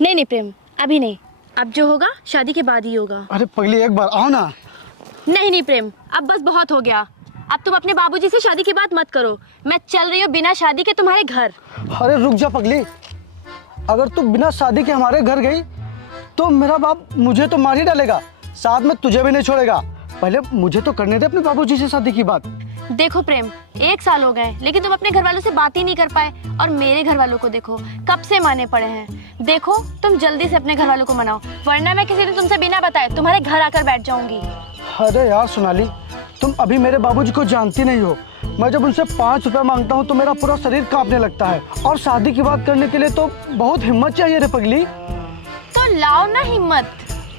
नहीं नहीं प्रेम, अभी नहीं। अब जो होगा शादी के बाद ही होगा। अरे पगली एक बार आओ ना। नहीं नहीं प्रेम, अब बस बहुत हो गया। अब तुम अपने बाबूजी से शादी की बात मत करो। मैं चल रही हूँ बिना शादी के तुम्हारे घर। अरे रुक जा पगली, अगर तू बिना शादी के हमारे घर गई तो मेरा बाप मुझे तो मार ही डालेगा, साथ में तुझे भी नहीं छोड़ेगा। पहले मुझे तो करने दे अपने बाबूजी से शादी की बात। देखो प्रेम, 1 साल हो गए लेकिन तुम अपने घर वालों से बात ही नहीं कर पाए, और मेरे घर वालों को देखो कब से माने पड़े हैं। देखो तुम जल्दी से अपने घर वालों को मनाओ, वरना मैं किसी दिन तुमसे बिना बताए तुम्हारे घर आकर बैठ जाऊंगी। अरे यार सोनाली, तुम अभी मेरे बाबूजी को जानती नहीं हो। मैं जब उनसे 5 रुपए मांगता हूँ तो मेरा पूरा शरीर कांपने लगता है, और शादी की बात करने के लिए तो बहुत हिम्मत चाहिए रे पगली। तो लाओ ना हिम्मत।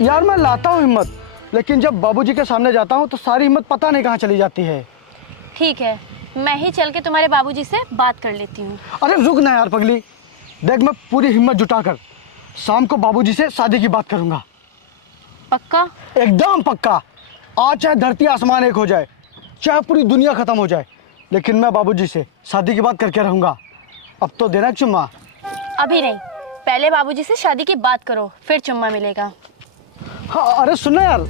यार मैं लाता हूँ हिम्मत, लेकिन जब बाबूजी के सामने जाता हूँ तो सारी हिम्मत पता नहीं कहाँ चली जाती है। ठीक है, मैं ही चल के तुम्हारे बाबूजी से बात कर लेती हूँ। अरे रुक ना यार पगली, देख मैं पूरी हिम्मत जुटाकर शाम को बाबूजी से शादी की बात करूंगा। पक्का? एकदम पक्का। आज चाहे धरती आसमान एक हो जाए, चाहे पूरी दुनिया खत्म हो जाए, लेकिन मैं बाबूजी से शादी की बात करके रहूंगा। अब तो देना चुम्मा। अभी नहीं, पहले बाबूजी से शादी की बात करो, फिर चुम्मा मिलेगा। हाँ अरे सुनना यार,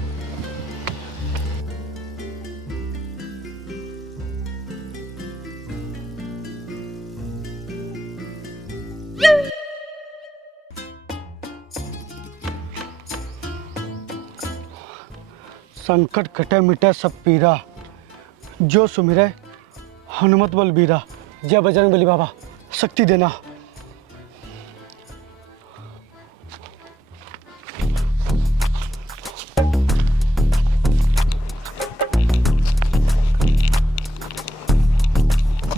संकट कटे मिटे सब पीरा, जो सुमिरे हनुमत बलबीरा। जय बजरंग बली बाबा, शक्ति देना।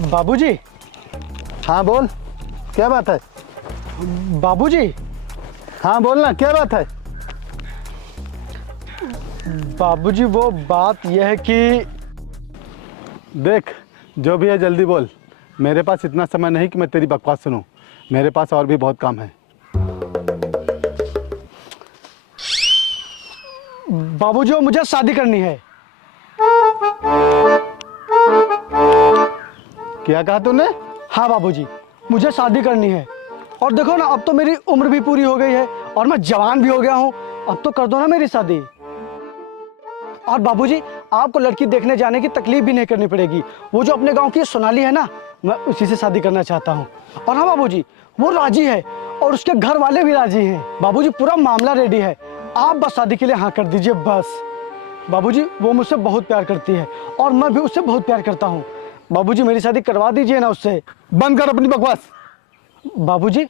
बाबूजी। हाँ बोल, क्या बात है? बाबूजी। हाँ बोल ना, क्या बात है? बाबूजी वो बात यह है कि देख, जो भी है जल्दी बोल। मेरे पास इतना समय नहीं कि मैं तेरी बकवास सुनूं। मेरे पास और भी बहुत काम है। बाबूजी वो मुझे शादी करनी है। क्या कहा तूने? हाँ बाबूजी, मुझे शादी करनी है। और देखो ना, अब तो मेरी उम्र भी पूरी हो गई है और मैं जवान भी हो गया हूँ। अब तो कर दो ना मेरी शादी। और बाबूजी आपको लड़की देखने जाने की तकलीफ भी नहीं करनी पड़ेगी। वो जो अपने गांव की सोनाली है ना, मैं उसी से शादी करना चाहता हूँ। और हाँ बाबूजी, वो राजी है और उसके घर वाले भी राजी हैं। बाबूजी पूरा मामला रेडी है, आप बस शादी के लिए हाँ कर दीजिए बस। बाबूजी वो मुझसे बहुत प्यार करती है और मैं भी उससे बहुत प्यार करता हूँ। बाबूजी मेरी शादी करवा दीजिए ना उससे। बंद कर अपनी बकवास। बाबूजी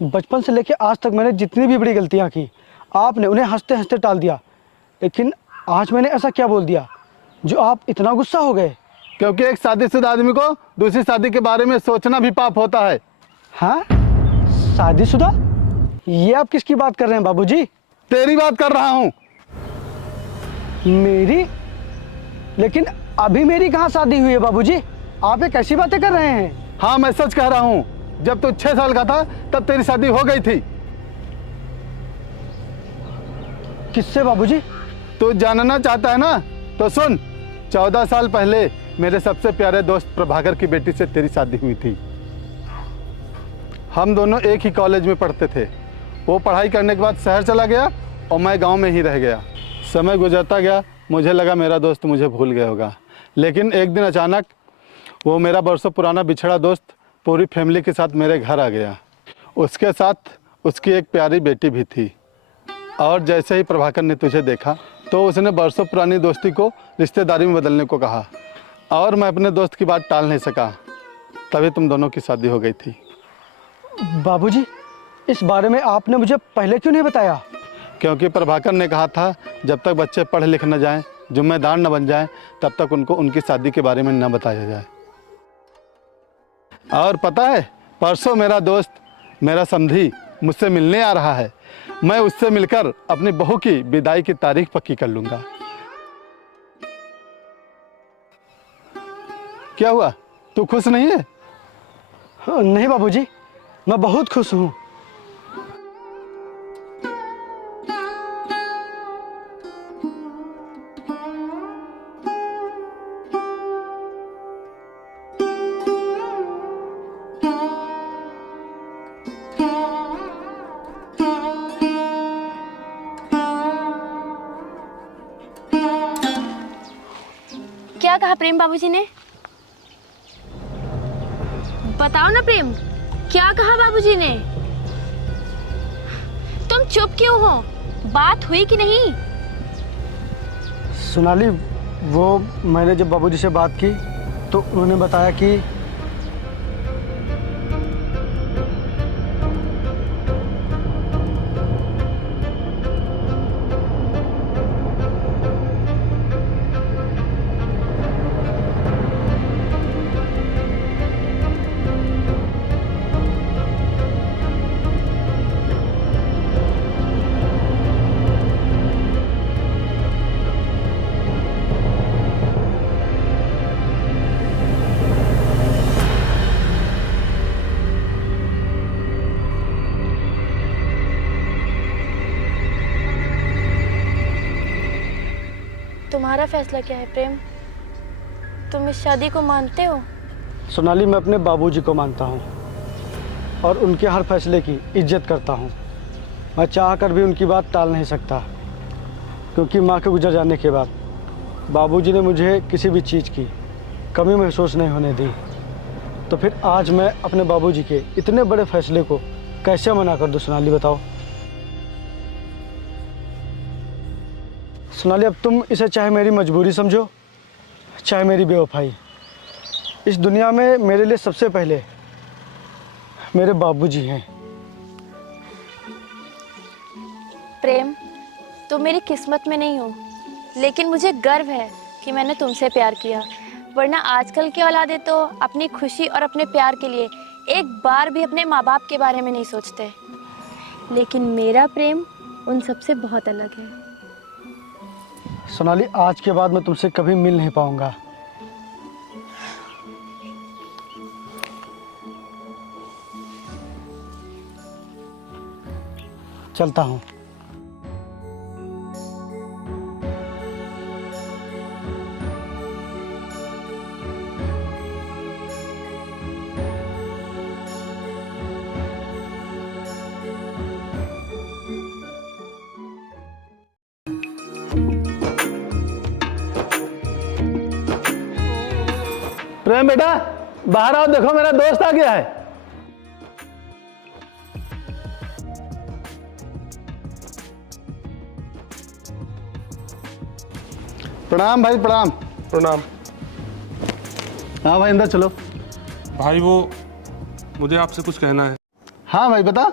बचपन से लेकर आज तक मैंने जितनी भी बड़ी गलतियाँ की, आपने उन्हें हंसते हंसते टाल दिया, लेकिन आज मैंने ऐसा क्या बोल दिया जो आप इतना गुस्सा हो गए? क्योंकि एक शादीशुदा आदमी को दूसरी शादी के बारे में सोचना भी पाप होता है। हाँ शादीशुदा? ये आप किसकी बात कर रहे हैं बाबूजी? तेरी बात कर रहा हूँ। मेरी? लेकिन अभी मेरी कहाँ शादी हुई है बाबूजी? आप ये कैसी बातें कर रहे हैं? हाँ मैं सच कह रहा हूँ। जब तू 6 साल का था तब तेरी शादी हो गई थी। किससे बाबूजी? तू जानना चाहता है ना, तो सुन। 14 साल पहले मेरे सबसे प्यारे दोस्त प्रभाकर की बेटी से तेरी शादी हुई थी। हम दोनों एक ही कॉलेज में पढ़ते थे। वो पढ़ाई करने के बाद शहर चला गया और मैं गांव में ही रह गया। समय गुजरता गया, मुझे लगा मेरा दोस्त मुझे भूल गया होगा, लेकिन एक दिन अचानक वो मेरा बरसों पुराना बिछड़ा दोस्त पूरी फैमिली के साथ मेरे घर आ गया। उसके साथ उसकी एक प्यारी बेटी भी थी। और जैसे ही प्रभाकर ने तुझे देखा तो उसने बरसों पुरानी दोस्ती को रिश्तेदारी में बदलने को कहा, और मैं अपने दोस्त की बात टाल नहीं सका। तभी तुम दोनों की शादी हो गई थी। बाबूजी इस बारे में आपने मुझे पहले क्यों नहीं बताया? क्योंकि प्रभाकर ने कहा था जब तक बच्चे पढ़ लिख न जाएं, जिम्मेदार न बन जाएं, तब तक उनको उनकी शादी के बारे में न बताया जाए। और पता है, परसों मेरा दोस्त, मेरा समधी मुझसे मिलने आ रहा है। मैं उससे मिलकर अपनी बहू की विदाई की तारीख पक्की कर लूंगा। क्या हुआ, तू खुश नहीं है? नहीं बाबूजी, मैं बहुत खुश हूँ। कहा प्रेम बाबूजी ने? बताओ ना प्रेम, क्या कहा बाबूजी ने? तुम चुप क्यों हो? बात हुई कि नहीं? सोनाली, वो मैंने जब बाबूजी से बात की तो उन्होंने बताया कि तुम्हारा फैसला क्या है प्रेम? तुम इस शादी को मानते हो? सोनाली, मैं अपने बाबूजी को मानता हूँ और उनके हर फैसले की इज्जत करता हूँ। मैं चाह कर भी उनकी बात टाल नहीं सकता, क्योंकि माँ के गुजर जाने के बाद बाबूजी ने मुझे किसी भी चीज़ की कमी महसूस नहीं होने दी। तो फिर आज मैं अपने बाबूजी के इतने बड़े फैसले को कैसे मना कर दूँ सोनाली, बताओ। सोनाली, अब तुम इसे चाहे मेरी मजबूरी समझो, चाहे मेरी बेवफाई, इस दुनिया में मेरे लिए सबसे पहले मेरे बाबूजी हैं। प्रेम, तुम मेरी किस्मत में नहीं हो, लेकिन मुझे गर्व है कि मैंने तुमसे प्यार किया। वरना आजकल की औलादें तो अपनी खुशी और अपने प्यार के लिए एक बार भी अपने माँ बाप के बारे में नहीं सोचते, लेकिन मेरा प्रेम उन सबसे बहुत अलग है। सोनाली, आज के बाद मैं तुमसे कभी मिल नहीं पाऊंगा। चलता हूँ। प्रेम बेटा, बाहर आओ, देखो मेरा दोस्त आ गया है। प्रणाम भाई, प्रणाम। प्रणाम। हाँ भाई, अंदर चलो। भाई वो मुझे आपसे कुछ कहना है। हाँ भाई, बता।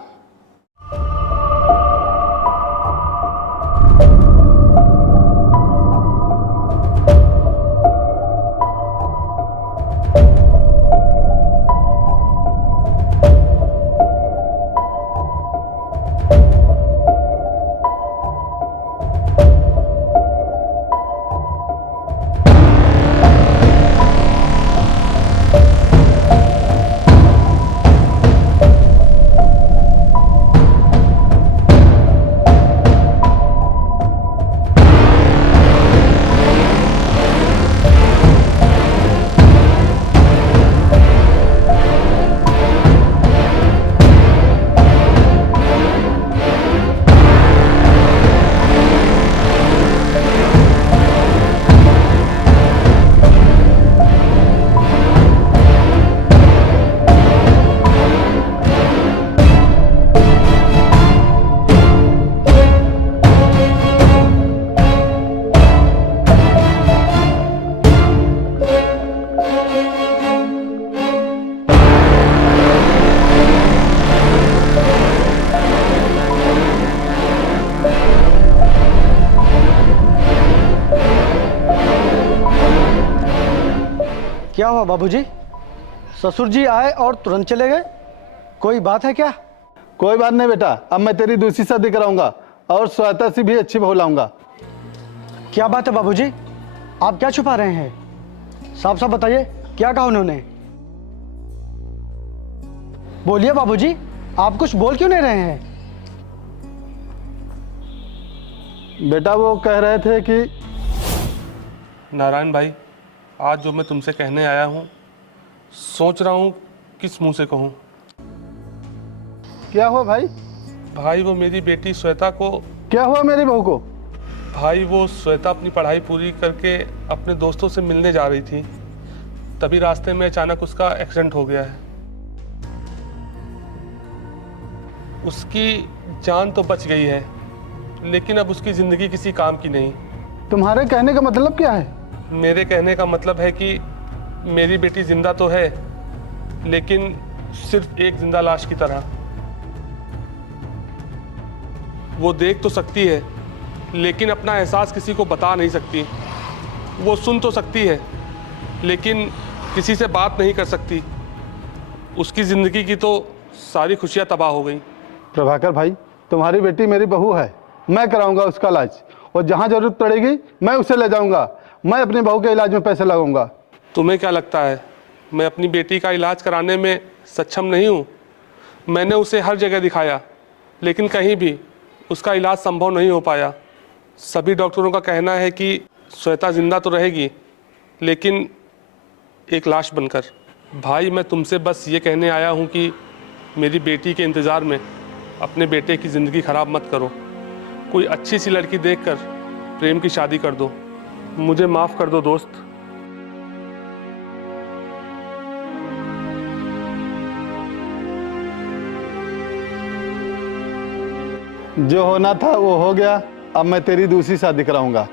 क्या हुआ बाबूजी? ससुर जी आए और तुरंत चले गए, कोई बात है क्या? कोई बात नहीं बेटा, अब मैं तेरी दूसरी शादी कराऊंगा और श्वेता से भी अच्छी बहू लाऊंगा। क्या बात है बाबूजी, आप क्या छुपा रहे हैं? साफ साफ बताइए, क्या कहा उन्होंने? बोलिए बाबूजी, आप कुछ बोल क्यों नहीं रहे हैं? बेटा वो कह रहे थे कि नारायण भाई, आज जो मैं तुमसे कहने आया हूँ, सोच रहा हूँ किस मुंह से कहूँ। क्या हुआ भाई? भाई वो मेरी बेटी श्वेता को। क्या हुआ मेरी बहू को? भाई वो श्वेता अपनी पढ़ाई पूरी करके अपने दोस्तों से मिलने जा रही थी, तभी रास्ते में अचानक उसका एक्सीडेंट हो गया है। उसकी जान तो बच गई है, लेकिन अब उसकी ज़िंदगी किसी काम की नहीं। तुम्हारे कहने का मतलब क्या है? मेरे कहने का मतलब है कि मेरी बेटी जिंदा तो है, लेकिन सिर्फ एक जिंदा लाश की तरह। वो देख तो सकती है, लेकिन अपना एहसास किसी को बता नहीं सकती। वो सुन तो सकती है, लेकिन किसी से बात नहीं कर सकती। उसकी ज़िंदगी की तो सारी खुशियाँ तबाह हो गई। प्रभाकर भाई, तुम्हारी बेटी मेरी बहू है, मैं कराऊंगा उसका इलाज, और जहाँ जरूरत पड़ेगी मैं उसे ले जाऊंगा। मैं अपनी बहू के इलाज में पैसे लगाऊंगा। तुम्हें क्या लगता है मैं अपनी बेटी का इलाज कराने में सक्षम नहीं हूँ? मैंने उसे हर जगह दिखाया, लेकिन कहीं भी उसका इलाज संभव नहीं हो पाया। सभी डॉक्टरों का कहना है कि श्वेता जिंदा तो रहेगी, लेकिन एक लाश बनकर। भाई, मैं तुमसे बस ये कहने आया हूँ कि मेरी बेटी के इंतज़ार में अपने बेटे की ज़िंदगी ख़राब मत करो। कोई अच्छी सी लड़की देखकर प्रेम की शादी कर दो। मुझे माफ़ कर दो दोस्त। जो होना था वो हो गया, अब मैं तेरी दूसरी शादी कराऊंगा।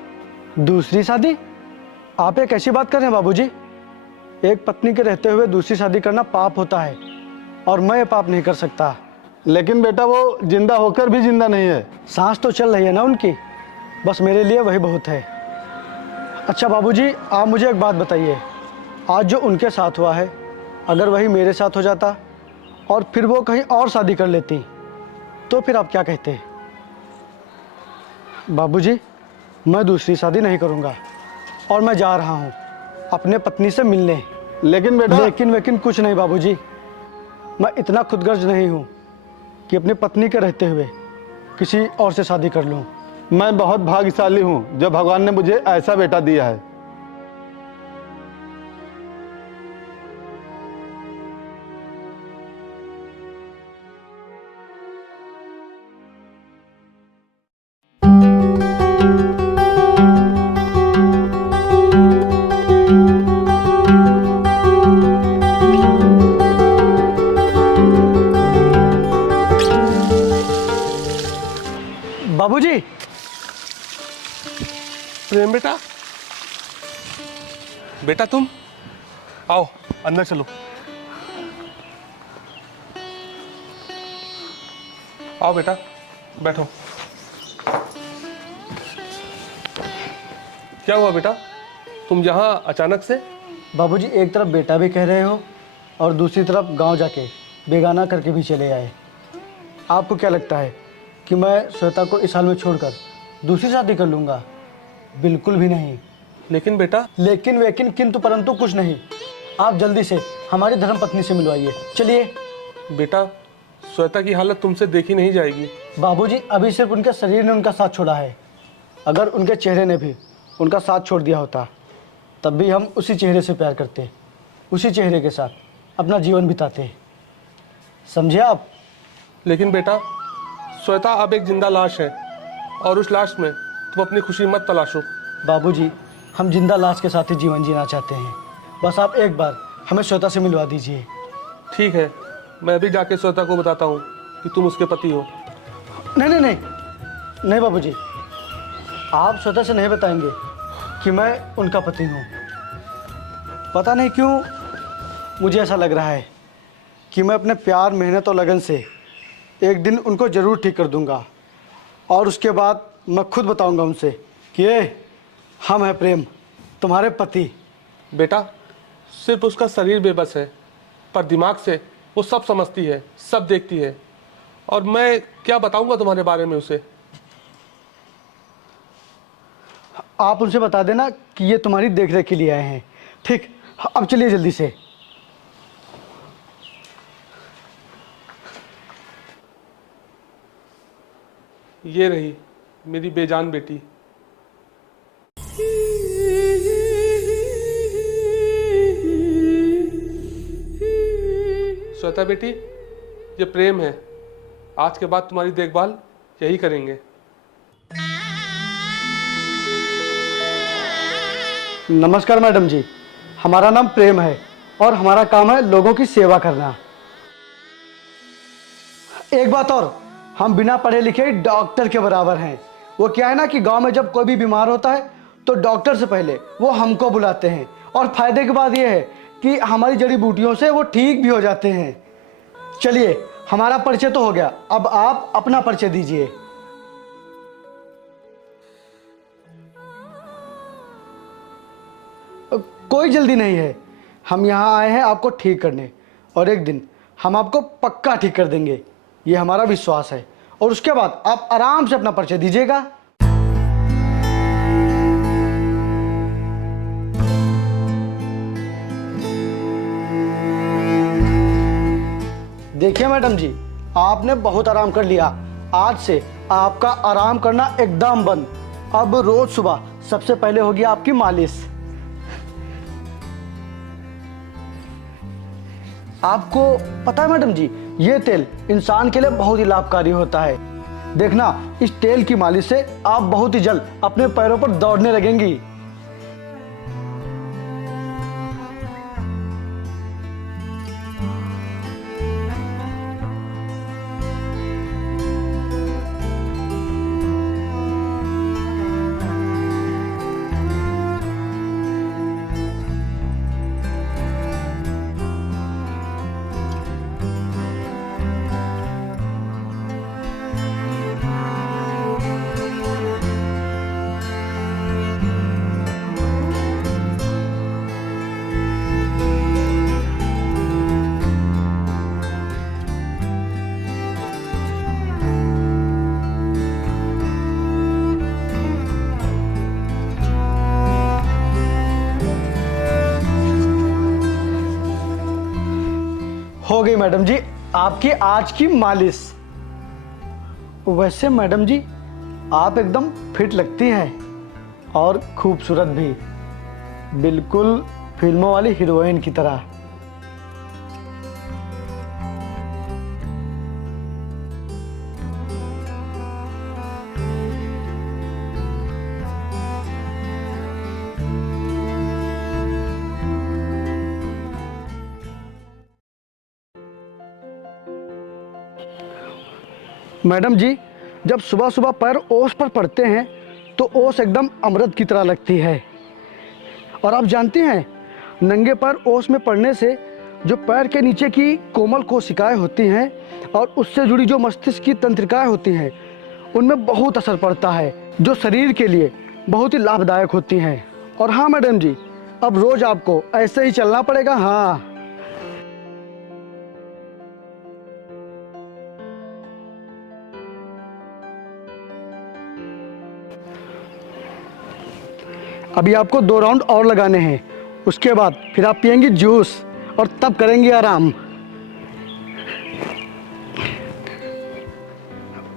दूसरी शादी? आप ये कैसी बात कर रहे हैं बाबूजी? एक पत्नी के रहते हुए दूसरी शादी करना पाप होता है, और मैं ये पाप नहीं कर सकता। लेकिन बेटा, वो जिंदा होकर भी जिंदा नहीं है। सांस तो चल रही है ना उनकी, बस मेरे लिए वही बहुत है। अच्छा बाबूजी, आप मुझे एक बात बताइए, आज जो उनके साथ हुआ है, अगर वही मेरे साथ हो जाता और फिर वो कहीं और शादी कर लेती, तो फिर आप क्या कहते? बाबूजी, मैं दूसरी शादी नहीं करूंगा, और मैं जा रहा हूं अपने पत्नी से मिलने। लेकिन बेटा, लेकिन कुछ नहीं बाबूजी, मैं इतना खुदगर्ज नहीं हूं कि अपनी पत्नी के रहते हुए किसी और से शादी कर लूं। मैं बहुत भाग्यशाली हूँ जो भगवान ने मुझे ऐसा बेटा दिया है। बाबूजी, प्रेम बेटा, बेटा तुम आओ, अंदर चलो। आओ बेटा, बैठो। क्या हुआ बेटा, तुम यहाँ अचानक से? बाबूजी, एक तरफ बेटा भी कह रहे हो और दूसरी तरफ गांव जाके बेगाना करके भी चले आए। आपको क्या लगता है कि मैं श्वेता को इस हाल में छोड़कर दूसरी शादी कर लूँगा? बिल्कुल भी नहीं। लेकिन बेटा। लेकिन वेकिन किंतु परंतु कुछ नहीं। आप जल्दी से हमारी धर्म पत्नी से मिलवाइए। चलिए। बेटा, श्वेता की हालत तुमसे देखी नहीं जाएगी। बाबूजी, अभी सिर्फ उनके शरीर ने उनका साथ छोड़ा है। अगर उनके चेहरे ने भी उनका साथ छोड़ दिया होता, तब भी हम उसी चेहरे से प्यार करते, उसी चेहरे के साथ अपना जीवन बिताते। समझे आप? लेकिन बेटा, श्वेता अब एक जिंदा लाश है, और उस लाश में तुम अपनी खुशी मत तलाशो। बाबूजी, हम जिंदा लाश के साथ ही जीवन जीना चाहते हैं। बस आप एक बार हमें श्वेता से मिलवा दीजिए। ठीक है, मैं भी जाके श्वेता को बताता हूँ कि तुम उसके पति हो। नहीं नहीं नहीं नहीं बाबूजी, आप श्वेता से नहीं बताएंगे कि मैं उनका पति हूँ। पता नहीं क्यों मुझे ऐसा लग रहा है कि मैं अपने प्यार, मेहनत और लगन से एक दिन उनको ज़रूर ठीक कर दूंगा, और उसके बाद मैं खुद बताऊंगा उनसे कि ये हम हैं प्रेम, तुम्हारे पति। बेटा, सिर्फ उसका शरीर बेबस है, पर दिमाग से वो सब समझती है, सब देखती है, और मैं क्या बताऊंगा तुम्हारे बारे में उसे। आप उनसे बता देना कि ये तुम्हारी देखरेख के लिए आए हैं। ठीक, अब चलिए जल्दी से। ये रही मेरी बेजान बेटी। श्वेता बेटी, ये प्रेम है। आज के बाद तुम्हारी देखभाल यही करेंगे। नमस्कार मैडम जी, हमारा नाम प्रेम है और हमारा काम है लोगों की सेवा करना। एक बात और, हम बिना पढ़े लिखे डॉक्टर के बराबर हैं। वो क्या है ना कि गांव में जब कोई भी बीमार होता है तो डॉक्टर से पहले वो हमको बुलाते हैं, और फायदे की बात यह है कि हमारी जड़ी बूटियों से वो ठीक भी हो जाते हैं। चलिए, हमारा परिचय तो हो गया, अब आप अपना परिचय दीजिए। कोई जल्दी नहीं है, हम यहाँ आए हैं आपको ठीक करने, और एक दिन हम आपको पक्का ठीक कर देंगे, ये हमारा विश्वास है। और उसके बाद आप आराम से अपना परिचय दीजिएगा। देखिए मैडम जी, आपने बहुत आराम कर लिया, आज से आपका आराम करना एकदम बंद। अब रोज सुबह सबसे पहले होगी आपकी मालिश। आपको पता है मैडम जी, ये तेल इंसान के लिए बहुत ही लाभकारी होता है। देखना, इस तेल की मालिश से आप बहुत ही जल्द अपने पैरों पर दौड़ने लगेंगी। हो गई मैडम जी आपकी आज की मालिश। वैसे मैडम जी, आप एकदम फिट लगती हैं और खूबसूरत भी, बिल्कुल फिल्मों वाली हीरोइन की तरह। मैडम जी, जब सुबह सुबह पैर ओस पर पड़ते हैं तो ओस एकदम अमृत की तरह लगती है। और आप जानती हैं, नंगे पैर ओस में पड़ने से जो पैर के नीचे की कोमल कोशिकाएं होती हैं और उससे जुड़ी जो मस्तिष्क की तंत्रिकाएं होती हैं, उनमें बहुत असर पड़ता है, जो शरीर के लिए बहुत ही लाभदायक होती हैं। और हाँ मैडम जी, अब रोज़ आपको ऐसे ही चलना पड़ेगा। हाँ, अभी आपको 2 राउंड और लगाने हैं, उसके बाद फिर आप पियेंगी जूस और तब करेंगी आराम।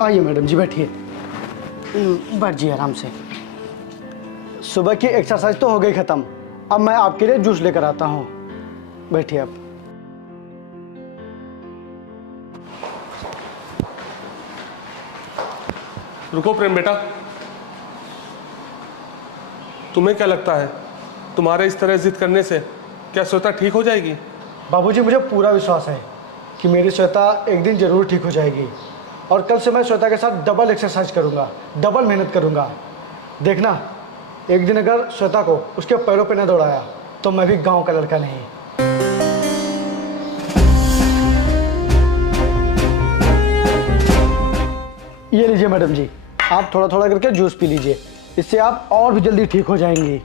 आइए मैडम जी, बैठिए। बैठ जी आराम से। सुबह की एक्सरसाइज तो हो गई ख़त्म, अब मैं आपके लिए जूस लेकर आता हूँ। बैठिए आप। रुको प्रेम बेटा, तुम्हें क्या लगता है, तुम्हारे इस तरह जिद करने से क्या श्वेता ठीक हो जाएगी? बाबूजी, मुझे पूरा विश्वास है कि मेरी श्वेता एक दिन ज़रूर ठीक हो जाएगी। और कल से मैं श्वेता के साथ डबल एक्सरसाइज करूँगा, डबल मेहनत करूँगा। देखना, एक दिन अगर श्वेता को उसके पैरों पे न दौड़ाया तो मैं भी गांव का लड़का नहीं। ये लीजिए मैडम जी, आप थोड़ा थोड़ा करके जूस पी लीजिए, इससे आप और भी जल्दी ठीक हो जाएंगी।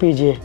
पीजिए।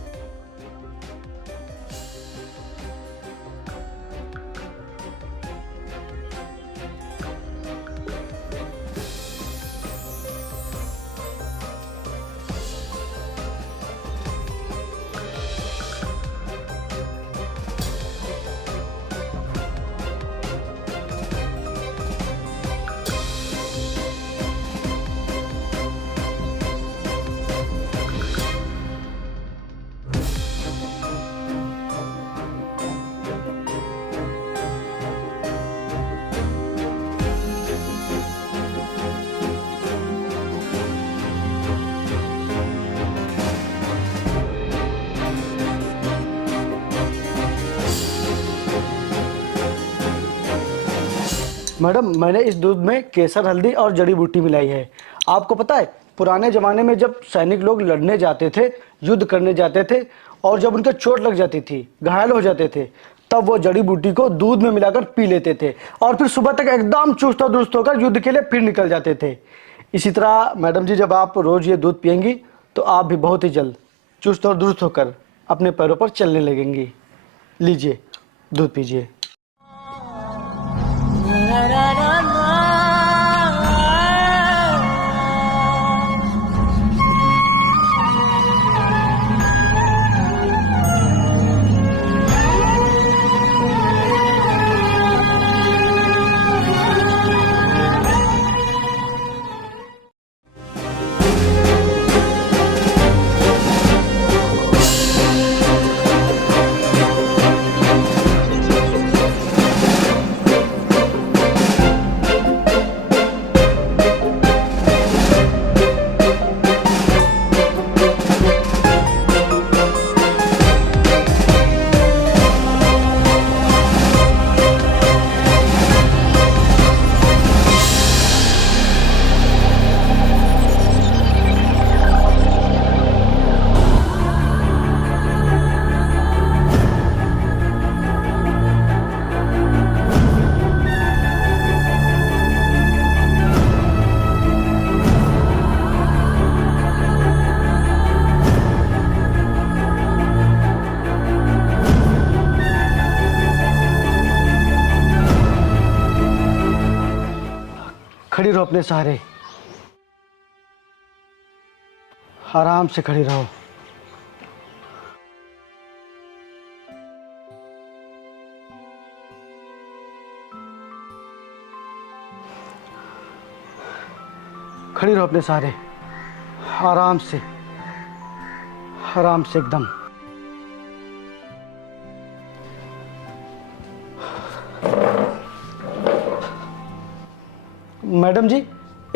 मैडम मैंने इस दूध में केसर, हल्दी और जड़ी बूटी मिलाई है। आपको पता है पुराने ज़माने में जब सैनिक लोग लड़ने जाते थे, युद्ध करने जाते थे और जब उनके चोट लग जाती थी, घायल हो जाते थे, तब वो जड़ी बूटी को दूध में मिलाकर पी लेते थे और फिर सुबह तक एकदम चुस्त और दुरुस्त होकर युद्ध के लिए फिर निकल जाते थे। इसी तरह मैडम जी, जब आप रोज़ ये दूध पियेंगी तो आप भी बहुत ही जल्द चुस्त और दुरुस्त होकर अपने पैरों पर चलने लगेंगी। लीजिए, दूध पीजिए। खड़ी रहो अपने सहारे, आराम से खड़ी रहो। खड़ी रहो अपने सहारे, आराम से एकदम। मैडम जी,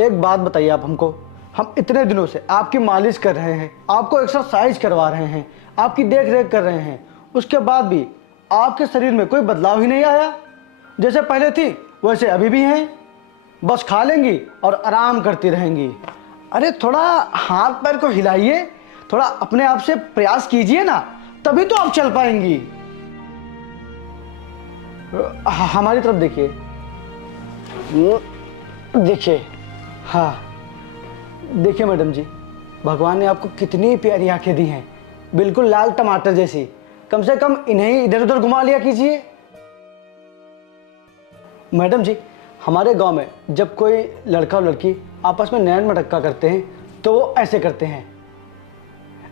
एक बात बताइए आप हमको, हम इतने दिनों से आपकी मालिश कर रहे हैं, आपको एक्सरसाइज करवा रहे हैं, आपकी देख रेख कर रहे हैं, उसके बाद भी आपके शरीर में कोई बदलाव ही नहीं आया। जैसे पहले थी वैसे अभी भी हैं, बस खा लेंगी और आराम करती रहेंगी। अरे थोड़ा हाथ पैर को हिलाइए, थोड़ा अपने आप से प्रयास कीजिए ना, तभी तो आप चल पाएंगी। हमारी तरफ देखिए, देखिए, हाँ देखिए मैडम जी, भगवान ने आपको कितनी प्यारी आंखें दी हैं, बिल्कुल लाल टमाटर जैसी। कम से कम इन्हें इधर उधर घुमा लिया कीजिए। मैडम जी, हमारे गांव में जब कोई लड़का और लड़की आपस में नैन मटक्का करते हैं तो वो ऐसे करते हैं,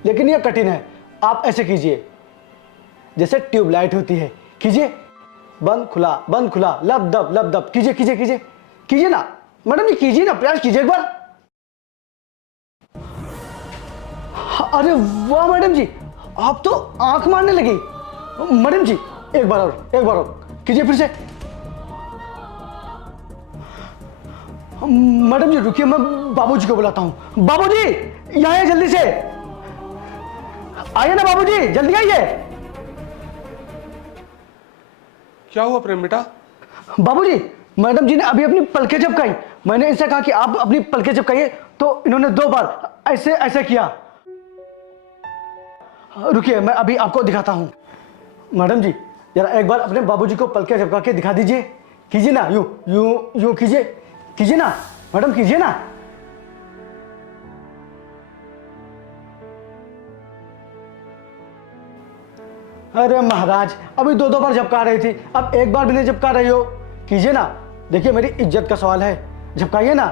लेकिन ये कठिन है। आप ऐसे कीजिए जैसे ट्यूबलाइट होती है, कीजिए, बंद खुला लब दब कीजिए कीजिए कीजिए कीजिए ना मैडम जी, कीजिए ना, प्रयास कीजिए एक बार। अरे वाह मैडम जी, आप तो आंख मारने लगी। मैडम जी एक बार और कीजिए फिर से। मैडम जी रुकिए, मैं बाबूजी को बुलाता हूं। बाबूजी यहाँ आइए, जल्दी से आइए ना बाबूजी, जल्दी आइए। क्या हुआ प्रेम बेटा? बाबूजी, मैडम जी ने अभी अपनी पलकें झपकाई। मैंने इनसे कहा कि आप अपनी पलकें झपकाइए, तो इन्होंने 2 बार ऐसे ऐसे किया। रुकिए, मैं अभी आपको दिखाता हूं। मैडम जी जरा एक बार अपने बाबूजी को पलकें झपका के दिखा दीजिए। कीजिए ना, यूं यूं यूं कीजिए ना मैडम, कीजिए ना। अरे महाराज, अभी 2 बार झपका रही थी, अब एक बार भी नहीं झपका रही हो। कीजिए ना, देखिए मेरी इज्जत का सवाल है, झपकाइए ना।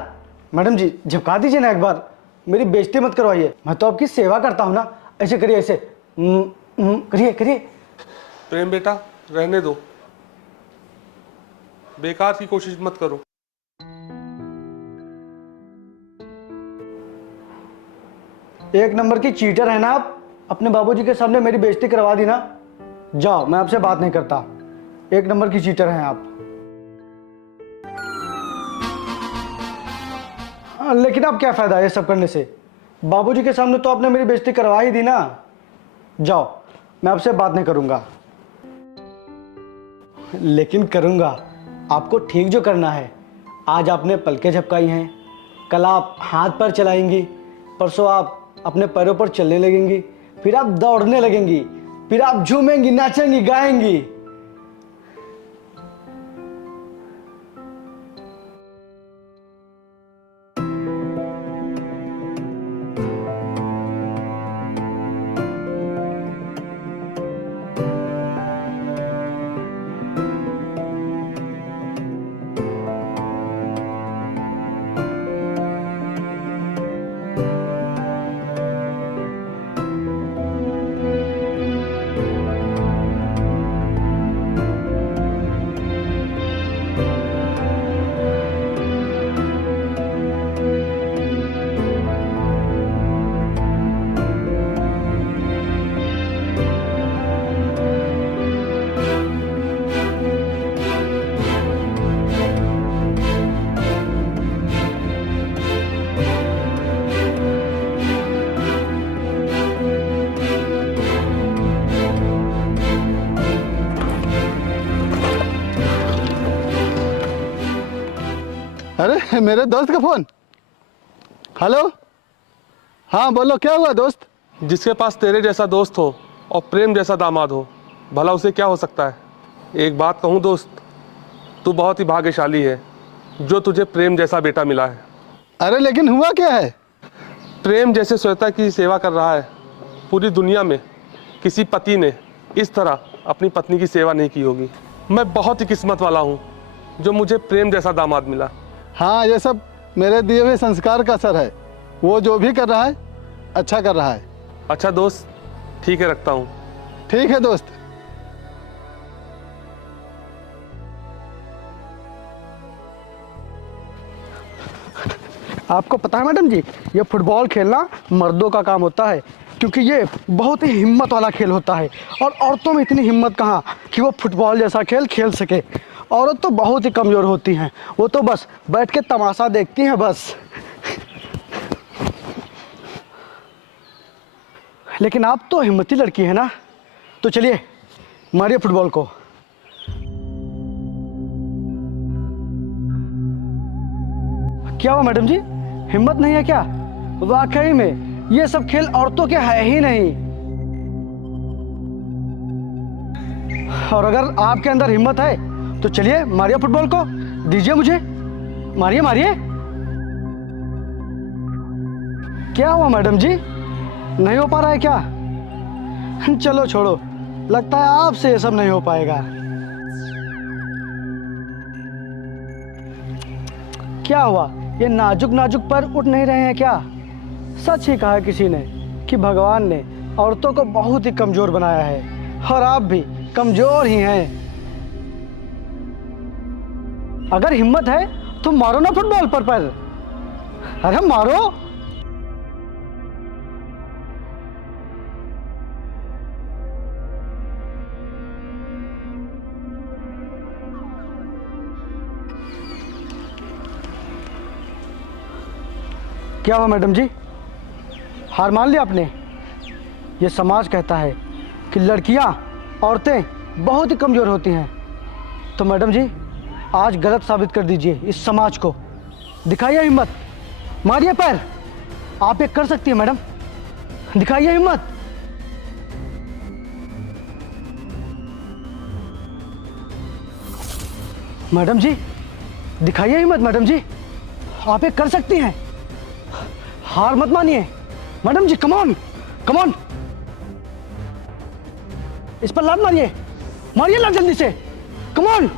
मैडम जी झपका दीजिए ना एक बार, मेरी बेइज्जती मत करवाइए, मैं तो आपकी सेवा करता हूं ना। ऐसे करिए, ऐसे करिए करिए। प्रेम बेटा रहने दो, बेकार की कोशिश मत करो। एक नंबर की चीटर है ना आप, अपने बाबूजी के सामने मेरी बेइज्जती करवा दी ना। जाओ, मैं आपसे बात नहीं करता, एक नंबर की चीटर हैं आप। लेकिन अब क्या फायदा है ये सब करने से, बाबूजी के सामने तो आपने मेरी बेइज्जती करवा ही दी ना। जाओ, मैं आपसे बात नहीं करूंगा, लेकिन करूंगा, आपको ठीक जो करना है। आज आपने पलकें झपकाई हैं, कल आप हाथ पैर चलाएंगी, परसों आप अपने पैरों पर चलने लगेंगी, फिर आप दौड़ने लगेंगी, फिर आप झूमेंगी, नाचेंगी, गाएंगी। अरे मेरे दोस्त का फोन। हेलो, हाँ बोलो, क्या हुआ दोस्त? जिसके पास तेरे जैसा दोस्त हो और प्रेम जैसा दामाद हो, भला उसे क्या हो सकता है। एक बात कहूँ दोस्त, तू बहुत ही भाग्यशाली है जो तुझे प्रेम जैसा बेटा मिला है। अरे लेकिन हुआ क्या है? प्रेम जैसे श्वेता की सेवा कर रहा है, पूरी दुनिया में किसी पति ने इस तरह अपनी पत्नी की सेवा नहीं की होगी। मैं बहुत ही किस्मत वाला हूँ जो मुझे प्रेम जैसा दामाद मिला। हाँ, ये सब मेरे दिए हुए संस्कार का असर है। वो जो भी कर रहा है अच्छा कर रहा है। अच्छा दोस्त, ठीक है, रखता हूँ। ठीक है दोस्त। आपको पता है मैडम जी, ये फुटबॉल खेलना मर्दों का काम होता है, क्योंकि ये बहुत ही हिम्मत वाला खेल होता है। और औरतों में इतनी हिम्मत कहाँ कि वो फुटबॉल जैसा खेल खेल सके। औरत तो बहुत ही कमज़ोर होती हैं, वो तो बस बैठ के तमाशा देखती हैं बस। लेकिन आप तो हिम्मती लड़की है ना, तो चलिए मारिए फुटबॉल को। क्या हुआ मैडम जी, हिम्मत नहीं है क्या? वाकई में ये सब खेल औरतों के है ही नहीं। और अगर आपके अंदर हिम्मत है तो चलिए मारिए फुटबॉल को, दीजिए मुझे, मारिए मारिए। क्या हुआ मैडम जी, नहीं हो पा रहा है क्या? चलो छोड़ो, लगता है आपसे ये सब नहीं हो पाएगा। क्या हुआ, ये नाजुक नाजुक पर उठ नहीं रहे हैं क्या? सच ही कहा किसी ने कि भगवान ने औरतों को बहुत ही कमजोर बनाया है, और आप भी कमजोर ही हैं। अगर हिम्मत है तो मारो ना फुटबॉल पर। अरे मारो। क्या हुआ मैडम जी, हार मान लिया आपने? ये समाज कहता है कि लड़कियां, औरतें बहुत ही कमज़ोर होती हैं। तो मैडम जी, आज गलत साबित कर दीजिए इस समाज को, दिखाइए हिम्मत, मारिए पैर। आप ये कर सकती हैं मैडम, दिखाइए हिम्मत। मैडम जी दिखाइए हिम्मत, मैडम जी आप ये कर सकती हैं, हार मत मानिए मैडम जी। कम ऑन कम ऑन, इस पर लात मारिए, मारिए लात जल्दी से, कम ऑन।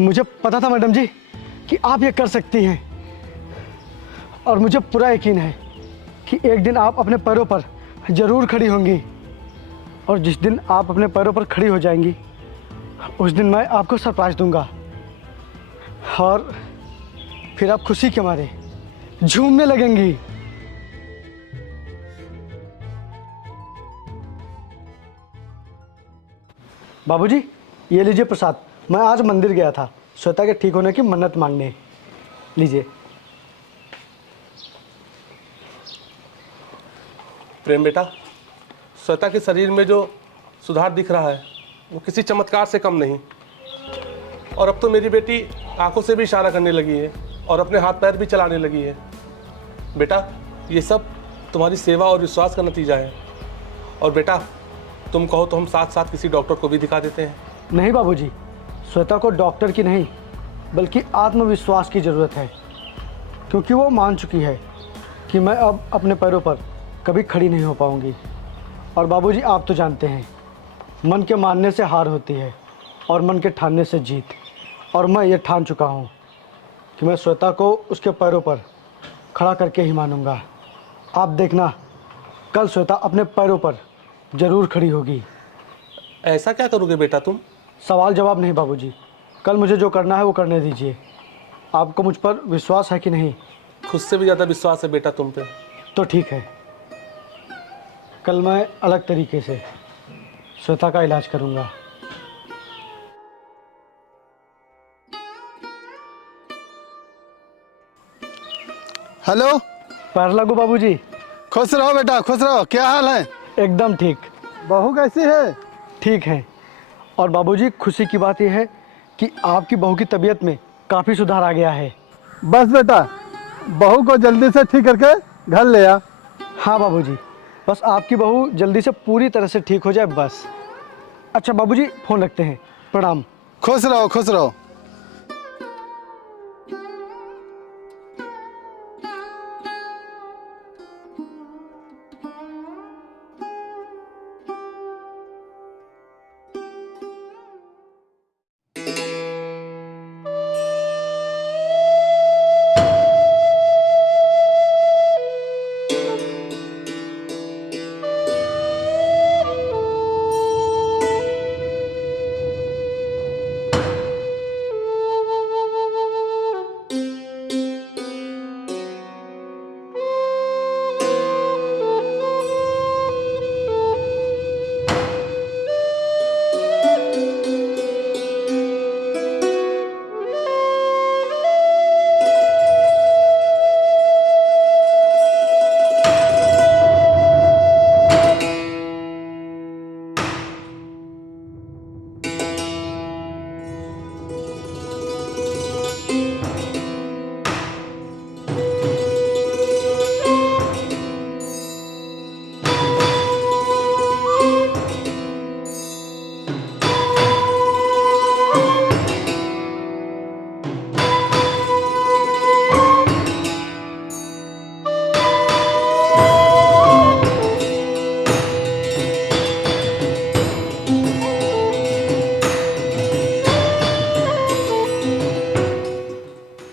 मुझे पता था मैडम जी कि आप ये कर सकती हैं, और मुझे पूरा यकीन है कि एक दिन आप अपने पैरों पर जरूर खड़ी होंगी। और जिस दिन आप अपने पैरों पर खड़ी हो जाएंगी, उस दिन मैं आपको सरप्राइज दूंगा, और फिर आप खुशी के मारे झूमने लगेंगी। बाबूजी, ये लीजिए प्रसाद। मैं आज मंदिर गया था श्वेता के ठीक होने की मन्नत मांगने, लीजिए। प्रेम बेटा, श्वेता के शरीर में जो सुधार दिख रहा है वो किसी चमत्कार से कम नहीं। और अब तो मेरी बेटी आंखों से भी इशारा करने लगी है और अपने हाथ पैर भी चलाने लगी है। बेटा, ये सब तुम्हारी सेवा और विश्वास का नतीजा है। और बेटा, तुम कहो तो हम साथ साथ किसी डॉक्टर को भी दिखा देते हैं। नहीं बाबूजी, श्वेता को डॉक्टर की नहीं बल्कि आत्मविश्वास की ज़रूरत है, क्योंकि वो मान चुकी है कि मैं अब अपने पैरों पर कभी खड़ी नहीं हो पाऊंगी। और बाबूजी, आप तो जानते हैं, मन के मानने से हार होती है और मन के ठानने से जीत। और मैं ये ठान चुका हूँ कि मैं श्वेता को उसके पैरों पर खड़ा करके ही मानूंगा। आप देखना, कल श्वेता अपने पैरों पर ज़रूर खड़ी होगी। ऐसा क्या करोगे बेटा तुम? सवाल जवाब नहीं बाबूजी, कल मुझे जो करना है वो करने दीजिए। आपको मुझ पर विश्वास है कि नहीं? खुद से भी ज़्यादा विश्वास है बेटा तुम पे। तो ठीक है, कल मैं अलग तरीके से श्वेता का इलाज करूंगा। हेलो, पैर लगो बाबूजी। खुश रहो बेटा, खुश रहो। क्या हाल है? एकदम ठीक। बहू कैसी है? ठीक है। और बाबूजी, खुशी की बात यह है कि आपकी बहू की तबीयत में काफ़ी सुधार आ गया है। बस बेटा, बहू को जल्दी से ठीक करके घर ले आ। हाँ बाबूजी, बस आपकी बहू जल्दी से पूरी तरह से ठीक हो जाए बस। अच्छा बाबूजी, फ़ोन रखते हैं। प्रणाम। खुश रहो, खुश रहो।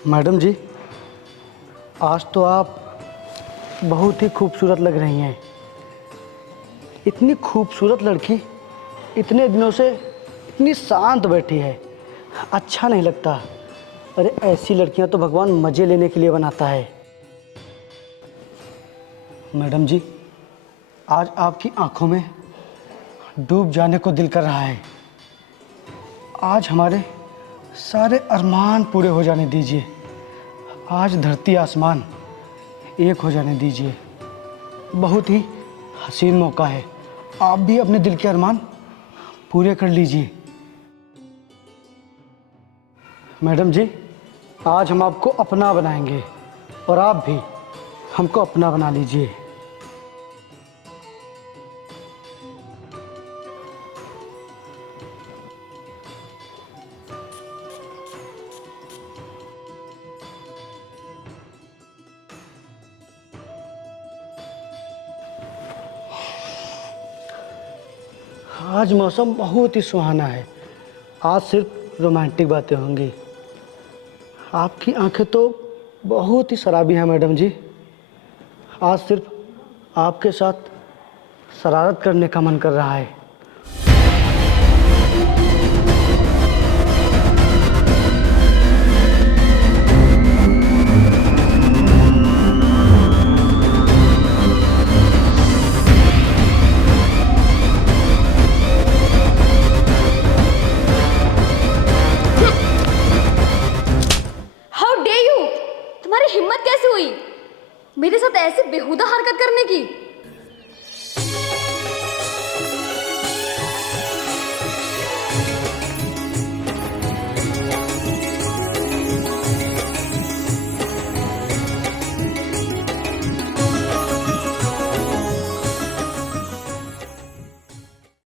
मैडम जी, आज तो आप बहुत ही खूबसूरत लग रही हैं। इतनी खूबसूरत लड़की इतने दिनों से इतनी शांत बैठी है, अच्छा नहीं लगता। अरे ऐसी लड़कियां तो भगवान मज़े लेने के लिए बनाता है। मैडम जी, आज आपकी आंखों में डूब जाने को दिल कर रहा है। आज हमारे सारे अरमान पूरे हो जाने दीजिए। आज धरती आसमान एक हो जाने दीजिए। बहुत ही हसीन मौका है, आप भी अपने दिल के अरमान पूरे कर लीजिए। मैडम जी, आज हम आपको अपना बनाएंगे और आप भी हमको अपना बना लीजिए। आज मौसम बहुत ही सुहाना है। आज सिर्फ रोमांटिक बातें होंगी। आपकी आंखें तो बहुत ही शराबी हैं मैडम जी। आज सिर्फ आपके साथ शरारत करने का मन कर रहा है। हिम्मत कैसे हुई मेरे साथ ऐसी बेहुदा हरकत करने की?